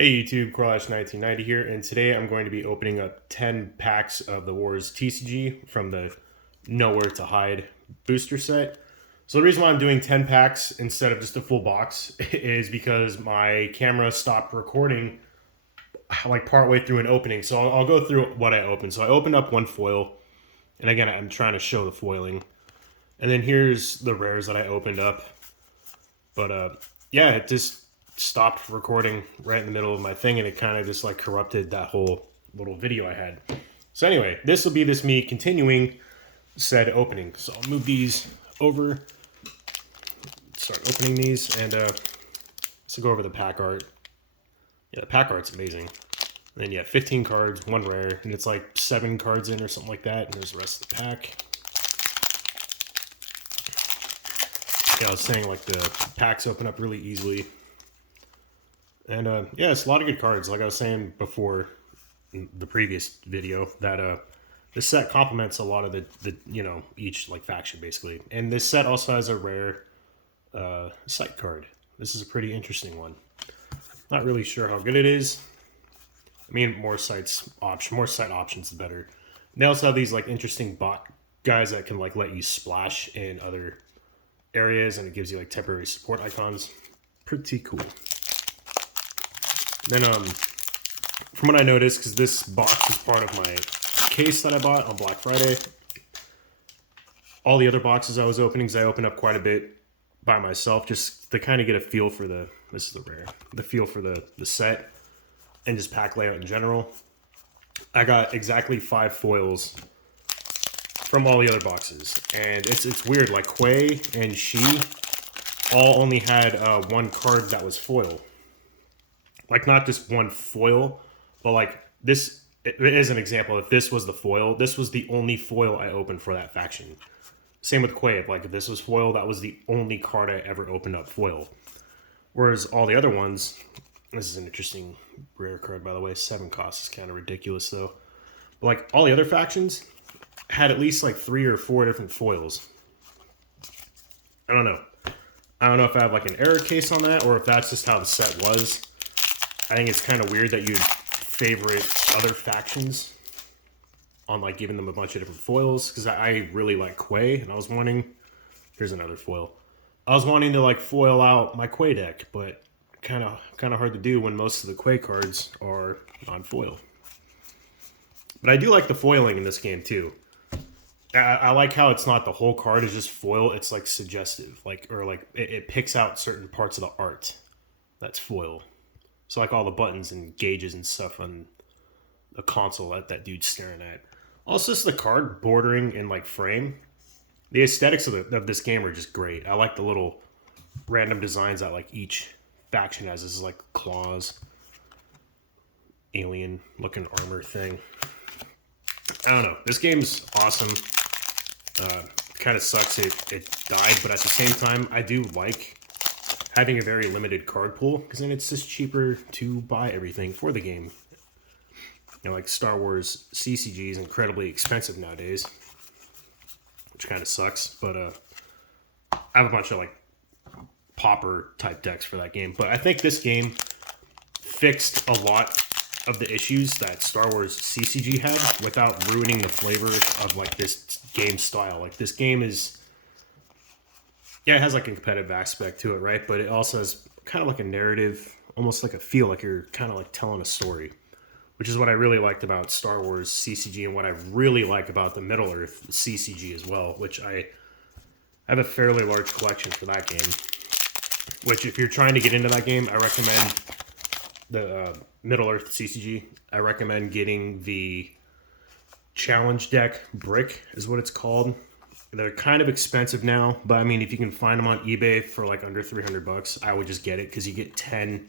Hey YouTube, Corlash1990 here, and today I'm going to be opening up 10 packs of the WARS TCG from the Nowhere to Hide booster set. So the reason why I'm doing 10 packs instead of just a full box is because my camera stopped recording like partway through an opening. So I'll go through what I opened. So I opened up one foil, and again, I'm trying to show the foiling. And then here's the rares that I opened up. But yeah, it just stopped recording right in the middle of my thing, and it kind of just like corrupted that whole little video I had. So anyway, this will be me continuing said opening. So I'll move these over, start opening these, and so go over the pack art. Yeah, the pack art's amazing. And then yeah, 15 cards, one rare, and it's like 7 cards in or something like that, and there's the rest of the pack. Yeah, I was saying like the packs open up really easily. And yeah, it's a lot of good cards. Like I was saying before in the previous video, that this set complements a lot of the each like faction basically. And this set also has a rare site card. This is a pretty interesting one. Not really sure how good it is. I mean, more site options the better. And they also have these like interesting bot guys that can like let you splash in other areas, and it gives you like temporary support icons. Pretty cool. Then from what I noticed, because this box is part of my case that I bought on Black Friday, all the other boxes I was opening, because I opened up quite a bit by myself, just to kind of get a feel for the feel for the set and just pack layout in general. I got exactly 5 foils from all the other boxes, and it's weird. Like Quay and She all only had one card that was foil. Like not just one foil, but like this is an example. If this was the foil, this was the only foil I opened for that faction. Same with Quay. Like if this was foil, that was the only card I ever opened up foil. Whereas all the other ones, this is an interesting rare card by the way. 7 cost is kind of ridiculous though. But like all the other factions had at least like 3 or 4 different foils. I don't know. I don't know if I have like an error case on that, or if that's just how the set was. I think it's kind of weird that you'd favorite other factions on like giving them a bunch of different foils, because I really like Quay, and I was wanting, here's another foil. I was wanting to like foil out my Quay deck, but kind of hard to do when most of the Quay cards are on foil. But I do like the foiling in this game too. I like how it's not the whole card is just foil. It's like suggestive, like, or like it picks out certain parts of the art that's foil. So like all the buttons and gauges and stuff on the console that dude's staring at. Also, just the card bordering in like frame. The aesthetics of this game are just great. I like the little random designs that like each faction has. This is like claws, alien looking armor thing. I don't know. This game's awesome. Kind of sucks it died, but at the same time, I do like having a very limited card pool, because then it's just cheaper to buy everything for the game. You know, like Star Wars CCG is incredibly expensive nowadays, which kind of sucks, but I have a bunch of like popper type decks for that game. But I think this game fixed a lot of the issues that Star Wars CCG had without ruining the flavor of like this game style. Like this game is, yeah, it has like a competitive aspect to it, right? But it also has kind of like a narrative, almost like a feel like you're kind of like telling a story, which is what I really liked about Star Wars CCG, and what I really like about the Middle-earth CCG as well, which I have a fairly large collection for that game. Which, if you're trying to get into that game, I recommend the Middle-earth CCG. I recommend getting the Challenge Deck Brick, is what it's called. They're kind of expensive now, but I mean, if you can find them on eBay for like under $300, I would just get it, because you get 10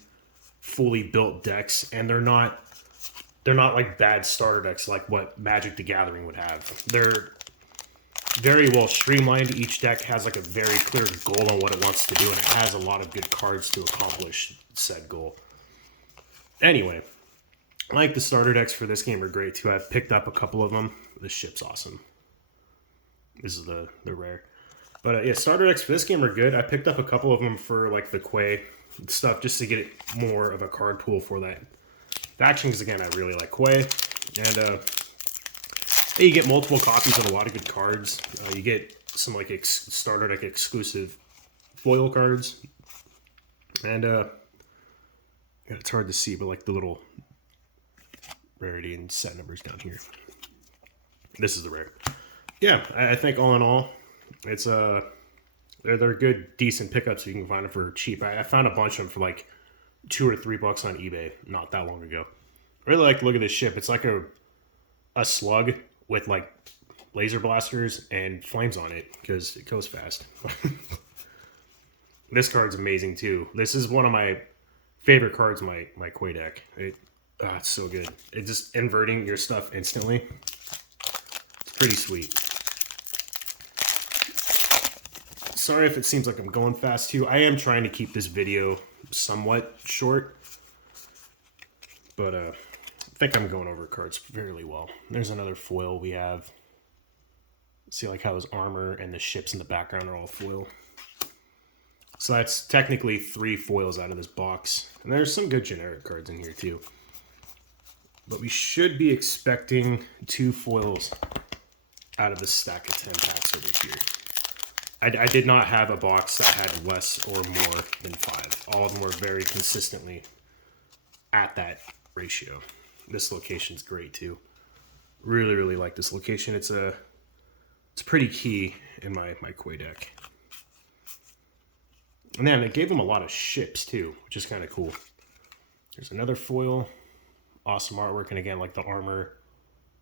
fully built decks, and they're not like bad starter decks like what Magic the Gathering would have. They're very well streamlined. Each deck has like a very clear goal on what it wants to do, and it has a lot of good cards to accomplish said goal. Anyway, I like the starter decks for this game are great too. I've picked up a couple of them. This ship's awesome. This is the rare. But yeah, starter decks for this game are good. I picked up a couple of them for like the Quay stuff just to get it more of a card pool for that faction. Because again, I really like Quay, and you get multiple copies of a lot of good cards. You get some like starter deck exclusive foil cards, and it's hard to see, but like the little rarity and set numbers down here. This is the rare. Yeah, I think all in all, it's they're good, decent pickups. You can find them for cheap. I found a bunch of them for like $2 or $3 on eBay not that long ago. I really like to look at this ship. It's like a slug with like laser blasters and flames on it because it goes fast. This card's amazing too. This is one of my favorite cards in my Quay deck. It's so good. It's just inverting your stuff instantly. It's pretty sweet. Sorry if it seems like I'm going fast too. I am trying to keep this video somewhat short, but I think I'm going over cards fairly well. There's another foil we have. See like how his armor and the ships in the background are all foil. So that's technically 3 foils out of this box. And there's some good generic cards in here too. But we should be expecting 2 foils out of this stack of 10 packs over here. I did not have a box that had less or more than 5. All of them were very consistently at that ratio. This location's great too. Really, really like this location. It's pretty key in my Quay deck. And then it gave them a lot of ships too, which is kind of cool. There's another foil. Awesome artwork. And again, like the armor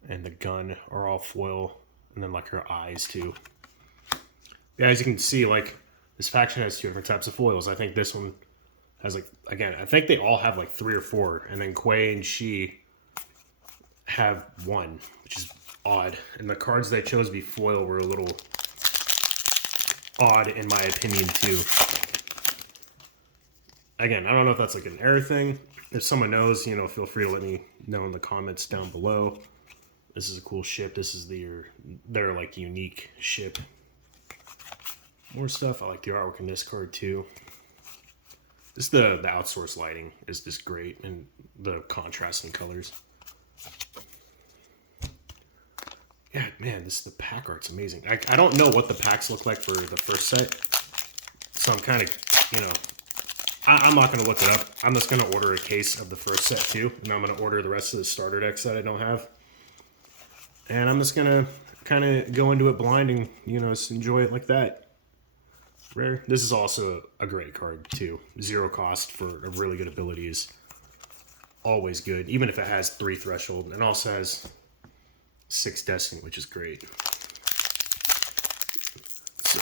and the gun are all foil. And then like her eyes too. Yeah, as you can see, like this faction has 2 different types of foils. I think this one has like, again, I think they all have like 3 or 4. And then Quay and she have 1, which is odd. And the cards they chose to be foil were a little odd in my opinion too. Again, I don't know if that's like an error thing. If someone knows, you know, feel free to let me know in the comments down below. This is a cool ship. This is their like unique ship. More stuff. I like the artwork in this card too. Just the outsourced lighting is just great, and the contrasting colors. Yeah, man, the pack art's amazing. I don't know what the packs look like for the first set, so I'm kind of, you know, I'm not going to look it up. I'm just going to order a case of the first set too, and I'm going to order the rest of the starter decks that I don't have. And I'm just going to kind of go into it blind and, you know, just enjoy it like that. Rare. This is also a great card too. 0 cost for a really good ability is always good, even if it has 3 threshold, and also has 6 destiny, which is great. So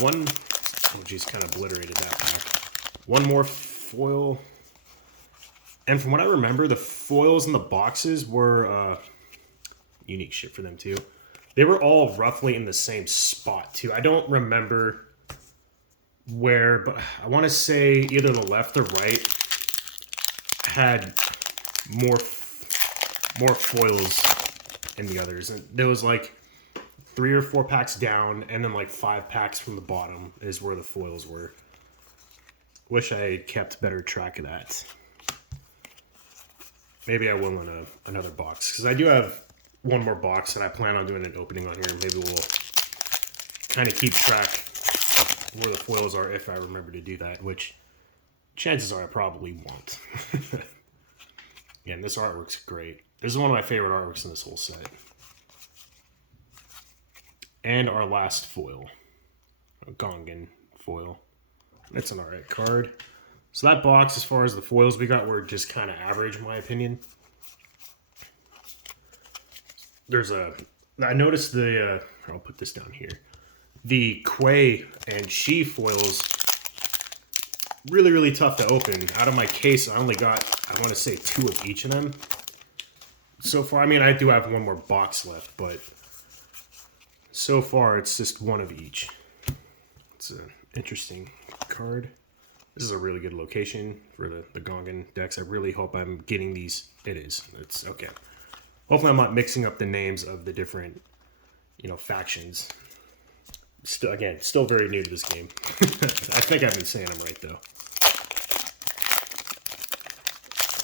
oh geez, kind of obliterated that pack. 1 more foil, and from what I remember, the foils in the boxes were unique shit for them too. They were all roughly in the same spot too. I don't remember where, but I want to say either the left or right had more foils in the others, and there was like 3 or 4 packs down, and then like 5 packs from the bottom is where the foils were. Wish I had kept better track of that. Maybe I will in another box, because I do have 1 more box and I plan on doing an opening on here. Maybe we'll kind of keep track where the foils are if I remember to do that, which chances are I probably won't. Again, this artwork's great. This is one of my favorite artworks in this whole set. And our last foil, a Gongan foil. It's an alright card. So that box, as far as the foils we got, were just kind of average in my opinion. I noticed I'll put this down here. The Quay and She foils, really, really tough to open. Out of my case, I only got, I want to say 2 of each of them so far. I mean, I do have 1 more box left, but so far it's just 1 of each. It's an interesting card. This is a really good location for the Gongan decks. I really hope I'm getting these. It is. It's okay. Hopefully I'm not mixing up the names of the different, you know, factions. Still very new to this game. I think I've been saying them right, though.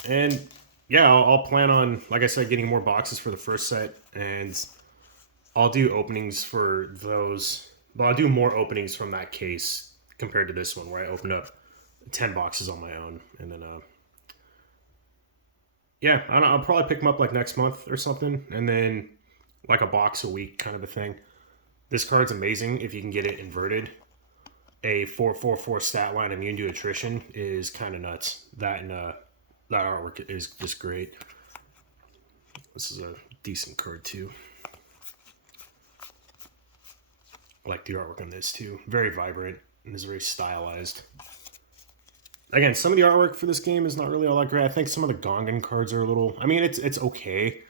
And yeah, I'll plan on, like I said, getting more boxes for the first set, and I'll do openings for those. But I'll do more openings from that case compared to this one, where I opened up 10 boxes on my own, and then yeah, I'll probably pick them up like next month or something, and then like a box a week kind of a thing. This card's amazing if you can get it inverted. A 4/4/4 stat line immune to attrition is kind of nuts. That and that artwork is just great. This is a decent card too. I like the artwork on this too. Very vibrant and is very stylized. Again, some of the artwork for this game is not really all that great. I think some of the Gongan cards are a little... I mean, it's okay.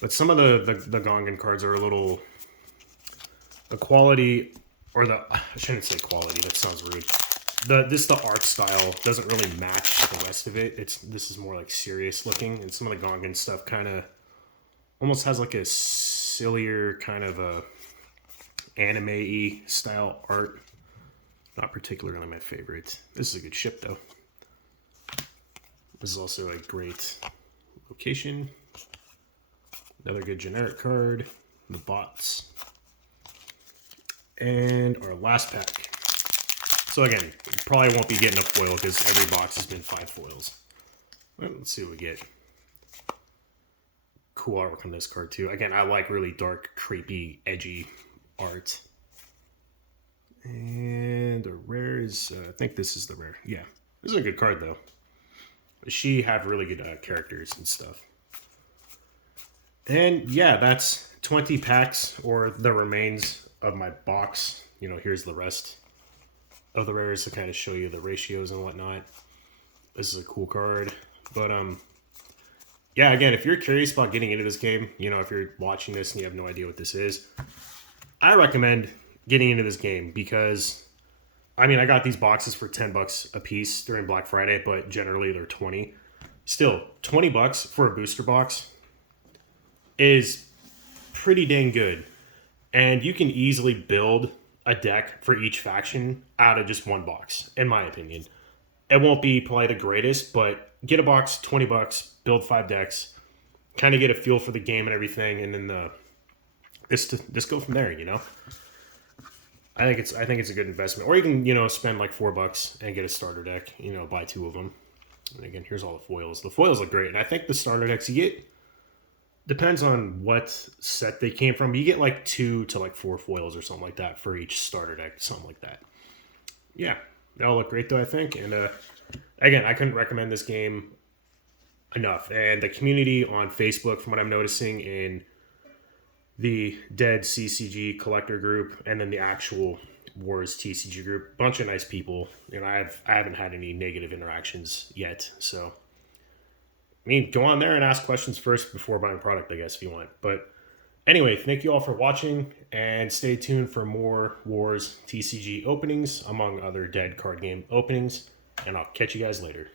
But some of the Gongan cards are a little... The quality... Or the... I shouldn't say quality. That sounds rude. The art style doesn't really match the rest of it. This is more like serious looking. And some of the Gongan stuff kind of... Almost has like a sillier kind of a... anime-y style art. Not particularly my favorite. This is a good ship, though. This is also a great location. Another good generic card. The bots. And our last pack. So again, probably won't be getting a foil because every box has been 5 foils. Let's see what we get. Cool artwork on this card, too. Again, I like really dark, creepy, edgy art. And the rare is, I think this is the rare. Yeah, this is a good card though. She have really good characters and stuff. And yeah, that's 20 packs or the remains of my box. You know, here's the rest of the rares to kind of show you the ratios and whatnot. This is a cool card. But yeah, again, if you're curious about getting into this game, you know, if you're watching this and you have no idea what this is, I recommend getting into this game because, I mean, I got these boxes for $10 a piece during Black Friday, but generally they're 20. Still, $20 for a booster box is pretty dang good. And you can easily build a deck for each faction out of just one box, in my opinion. It won't be probably the greatest, but get a box, $20, build 5 decks, kind of get a feel for the game and everything, and then just go from there, you know? I think it's a good investment. Or you can, you know, spend like $4 and get a starter deck, you know, buy 2 of them. And again, here's all the foils. The foils look great. And I think the starter decks you get, depends on what set they came from. You get like 2 to like 4 foils or something like that for each starter deck, something like that. Yeah, they all look great though, I think. And again, I couldn't recommend this game enough. And the community on Facebook, from what I'm noticing in the Dead CCG collector group, and then the actual Wars TCG group, bunch of nice people. You know, I haven't had any negative interactions yet. So, I mean, go on there and ask questions first before buying product, I guess, if you want. But anyway, thank you all for watching, and stay tuned for more Wars TCG openings, among other Dead card game openings. And I'll catch you guys later.